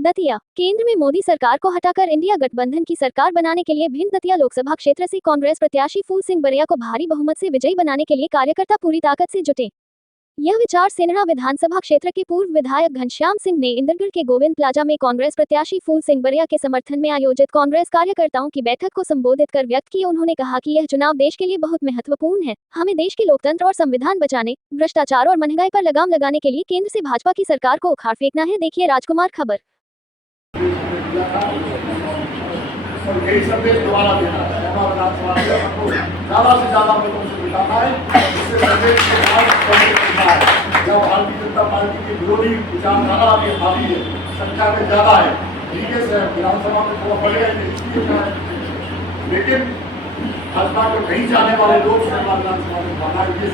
दतिया केंद्र में मोदी सरकार को हटाकर इंडिया गठबंधन की सरकार बनाने के लिए भिंड दतिया लोकसभा क्षेत्र से कांग्रेस प्रत्याशी फूल सिंह बरिया को भारी बहुमत से विजयी बनाने के लिए कार्यकर्ता पूरी ताकत से जुटे। यह विचार सेनरा विधानसभा क्षेत्र के पूर्व विधायक घनश्याम सिंह ने इंदरगढ़ के गोविंद प्लाजा में कांग्रेस प्रत्याशी फूल सिंह बरिया के समर्थन में आयोजित कांग्रेस कार्यकर्ताओं की बैठक को संबोधित कर व्यक्त किए। उन्होंने कहा कि यह चुनाव देश के लिए बहुत महत्वपूर्ण है। हमें देश के लोकतंत्र और संविधान बचाने, भ्रष्टाचार और महंगाई पर लगाम लगाने के लिए केंद्र से भाजपा की सरकार को उखाड़ फेंकना है। देखिए राजकुमार खबर। यही संदेश दोबारा देना है, ज्यादा से ज्यादा लोगों से बिठाना है। इससे संदेश के बाद जब भारतीय जनता पार्टी की विरोधी विचारधारा भी हावी है, संख्या में ज्यादा है, ठीक है सर, विधानसभा में थोड़ा बढ़ गए, लेकिन भाजपा को नहीं जाने वाले लोग विधानसभा में बढ़ा ये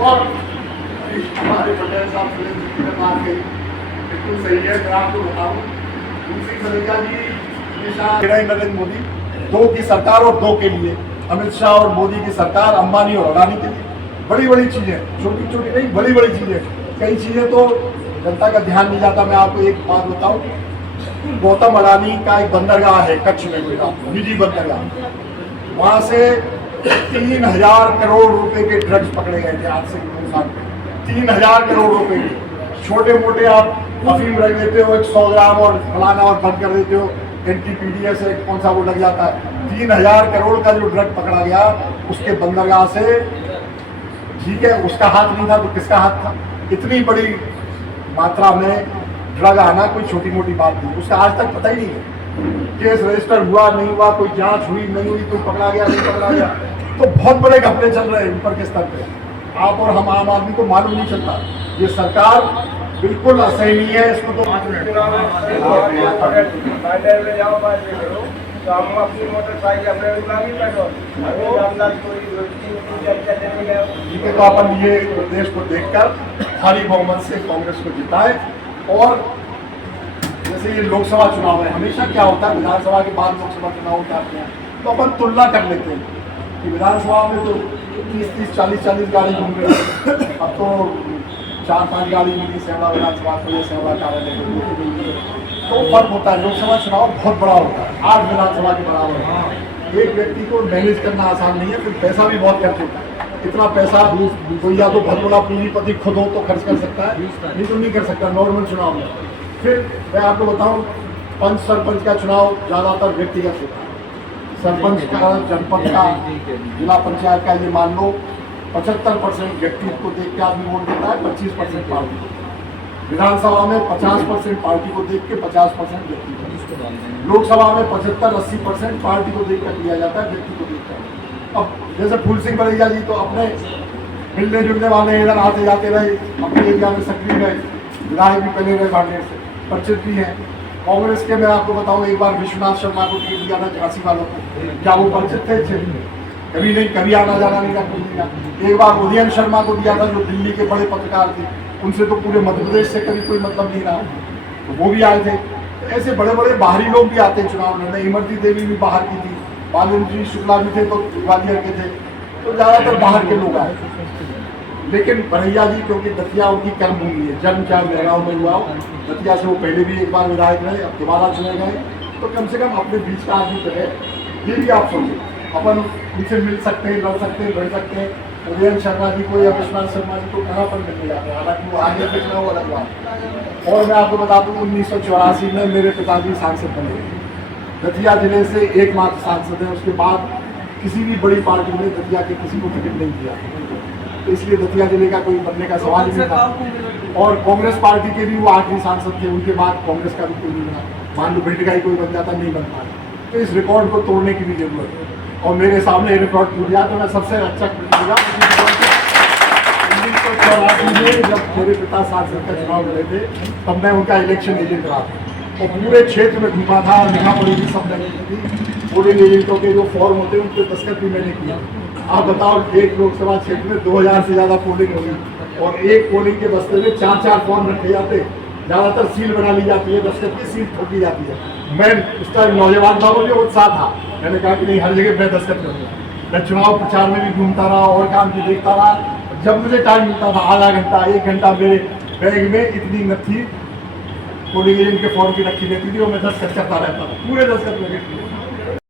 और हमारे पटेल साहब बिल्कुल सही है। मैं आपको बताऊं, दूसरी सलीका जी नरेंद्र मोदी दो की सरकार और दो के लिए, अमित शाह और मोदी की सरकार अंबानी और अडानी के लिए बड़ी बड़ी चीजें, छोटी छोटी नहीं बड़ी बड़ी चीजें, कई चीजें तो जनता का ध्यान नहीं जाता। मैं आपको एक बात बताऊं, गौतम अडानी का एक बंदरगाह है कच्छ में, निजी बंदरगाह, वहां से 3000 करोड़ रुपए के ड्रग्स पकड़े गए थे आज से 2 साल पहले। 3000 करोड़ रुपए के छोटे मोटे आप अफीम रख देते हो 100 ग्राम और फलाना और बंद कर देते हो, NTPDS से कौन सा वो लग जाता है। 3000 करोड़ का जो ड्रग पकड़ा गया उसके बंदरगाह से, ठीक है उसका हाथ नहीं था तो किसका हाथ था। इतनी बड़ी मात्रा में ड्रग आना कोई छोटी मोटी बात नहीं, उसका आज तक पता ही नहीं है। केस रजिस्टर हुआ नहीं हुआ, कोई जांच हुई नहीं हुई, कोई पकड़ा गया नहीं पकड़ा गया, तो बहुत बड़े घपले चल रहे हैं ऊपर के स्तर पे। आप और हम आम आदमी को मालूम नहीं चलता। ये सरकार बिल्कुल असहनीय है। इसको तो 5 मिनट ठीक है, तो अपन ये देश को देखकर भारी बहुमत से कांग्रेस को जिताए। और जैसे ये लोकसभा चुनाव है, हमेशा क्या होता है विधानसभा के बाद लोकसभा चुनाव होते हैं, तो अपन तुलना कर लेते हैं कि विधानसभा में तो 30-30, 40-40 गाड़ी घूम रही है, अब तो 4-5 गाड़ी मिली सेवा विधानसभा को, ये सेवा कार्यालय तो फर्क होता है। लोकसभा चुनाव बहुत बड़ा होता है, 8 विधानसभा के बराबर है। एक व्यक्ति को मैनेज करना आसान नहीं है, फिर पैसा भी बहुत खर्च होता है। इतना पैसा कोई या तो बहुत बड़ा पूंजीपति खुद हो तो खर्च कर सकता है, नहीं तो नहीं कर सकता नॉर्मल चुनाव में। फिर मैं आपको बताऊं, पंच सरपंच का चुनाव ज़्यादातर व्यक्तिगत होता है। सरपंच का, जनपद का, जिला पंचायत का, ये मान लो 75% व्यक्ति को देख के आदमी वोट देता है, 25% पार्टी को। विधानसभा में 50% पार्टी को देख के 50% व्यक्ति को। लोकसभा में 75-80% पार्टी को देख कर दिया जाता है, व्यक्ति को देख कर। अब जैसे फूल सिंह बरिया जी तो अपने मिलने जुलने वाले इधर आते जाते रहे, अपने एरिया में सक्रिय रहे, विधायक भी पहले रहे, बांडेर से परिचित भी हैं। कांग्रेस के मैं आपको बताऊं, एक बार विश्वनाथ शर्मा को टिकट दिया था झांसी वालों को, क्या वो परिचित थे? कभी नहीं, कभी आना जाना नहीं था, कुछ नहीं था। एक बार उदयन शर्मा को दिया था जो दिल्ली के बड़े पत्रकार थे, उनसे तो पूरे मध्य प्रदेश से कभी कोई मतलब नहीं रहा, तो वो भी आए थे। ऐसे बड़े बड़े बाहरी लोग भी आते हैं चुनाव लड़ने। इमरती देवी भी बाहर की थी, बालेन्द्र शुक्ला भी थे तो ग्वालियर के थे, तो ज़्यादातर बाहर के लोग आए। लेकिन बरिया जी क्योंकि दतिया उनकी कर्मभूमि है, जन्म चाहे लहराव में हुआ हो, दतिया से वो पहले भी एक बार विधायक रहे, अब दोबारा चुने गए, तो कम से कम अपने बीच का आदमी तो है। ये भी आप सोचिए, अपन उनसे मिल सकते हैं, लड़ सकते हैं, बढ़ सकते हैं। उदयन शर्मा जी को या विश्वनाथ शर्मा जी को कहाँ पर मिलने जाते हैं, हालांकि वो आगे देखना वो अलग बात। और मैं आपको बता दूँ, 1984 में मेरे पिताजी सांसद बने, दतिया जिले से एकमात्र सांसद हैं। उसके बाद किसी भी बड़ी पार्टी ने दतिया के किसी को टिकट नहीं दिया, तो इसलिए दतिया जिले का कोई बनने का सवाल ही नहीं था। और कांग्रेस पार्टी के भी वो आखिरी सांसद थे, उनके बाद कांग्रेस का भी कोई नहीं बना। मान लो भिंड का ही कोई बन जाता, नहीं बन पाया। तो इस रिकॉर्ड को तोड़ने की भी जरूरत है, और मेरे सामने रिकॉर्ड टूट गया तो मैं सबसे अच्छा करूँगा। 1984 में जब मेरे पिता सांसद का चुनाव लड़े थे, तब मैं उनका इलेक्शन एजेंट रहा था और पूरे क्षेत्र में घूमा था, लिखा पढ़ी भी सब लगी थी। पोलिंग एजेंटों के जो फॉर्म होते हैं उन पर दस्तखत भी मैंने किया। आप बताओ, एक लोकसभा क्षेत्र में 2000 से ज़्यादा पोलिंग होगी और एक पोलिंग के बस्ते में 4-4 फॉर्म रखे जाते, ज़्यादातर सील बना ली जाती है, दस्तखत की सील ठोकी जाती है। मैं उस टाइम नौजवान था, मुझे उत्साह था, मैंने कहा कि नहीं, हर जगह मैं दस्तखत करूँगा। मैं चुनाव प्रचार में भी घूमता रहा और काम भी देखता रहा। जब मुझे टाइम मिलता था, आधा घंटा 1 घंटा, मेरे बैग में इतनी नथी पोलिंग एजेंट के फॉर्म की रखी रहती थी और मैं दस्तखत करता रहता था, पूरे दस्तखत लगे थे।